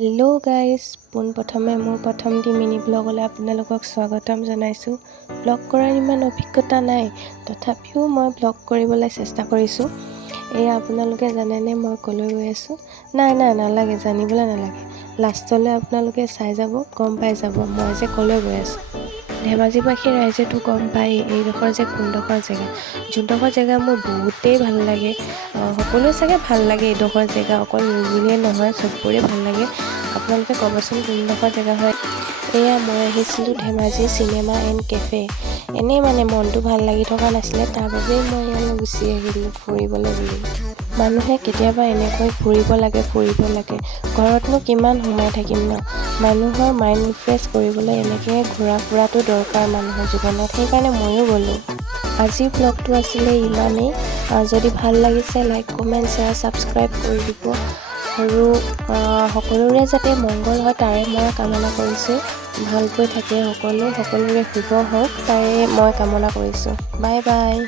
Hello' guys, পোনপ্ৰথমে মোৰ প্ৰথমটি mini ব্লগলৈ আপোনালোকক স্বাগতম জনাইছোঁ। ব্লগ কৰাৰ ইমান অভিজ্ঞতা নাই, তথাপিও মই ব্লগ কৰিবলৈ চেষ্টা কৰিছোঁ। এয়া আপোনালোকে জানেনে মই ক'লৈ গৈ আছোঁ? নাই নালাগে, জানিবলৈ নালাগে। লাষ্টলৈ আপোনালোকে চাই যাব, গম পাই যাব মই যে ক'লৈ গৈ আছোঁ। ধেমাজিবাসী ৰাইজেতো গম পায় এইডোখৰ যে কোনডোখৰ জেগা। যোনডোখৰ জেগা মোৰ বহুতেই ভাল লাগে, সকলোৱে চাগে ভাল লাগে এইডোখৰ জেগা, অকল মোৰ বুলিয়ে নহয়, চববোৰে ভাল লাগে। আপোনালোকে ক'বচোন কোনডোখৰ জেগা হয়। এয়া মই আহিছিলোঁ ধেমাজি চিনেমা এণ্ড কেফে। এনেই মনটো ভাল লাগি থকা নাছিলে, তাৰ বাবেই মই ইয়ালৈ গুচি আহিলোঁ ফুৰিবলৈ বুলি। মানুহে কেতিয়াবা এনেকৈ ফুৰিব লাগে। ঘৰতনো কিমান সোমাই থাকিম ন। মানুহৰ মাইণ্ড ৰিফ্ৰেছ কৰিবলৈ এনেকৈ ঘূৰা ফুৰাটো দৰকাৰ মানুহৰ জীৱনত, সেইকাৰণে ময়ো গ'লোঁ। আজিৰ ব্লগটো আছিলে ইমানেই। যদি ভাল লাগিছে লাইক, কমেণ্ট, শ্বেয়াৰ, ছাবস্ক্ৰাইব কৰি দিব আৰু সকলোৰে যাতে মংগল হয় তাৰে মই কামনা কৰিছোঁ। ভালকৈ থাকে সকলোৰে শুভ হওক তাৰে মই কামনা কৰিছোঁ। Bye bye.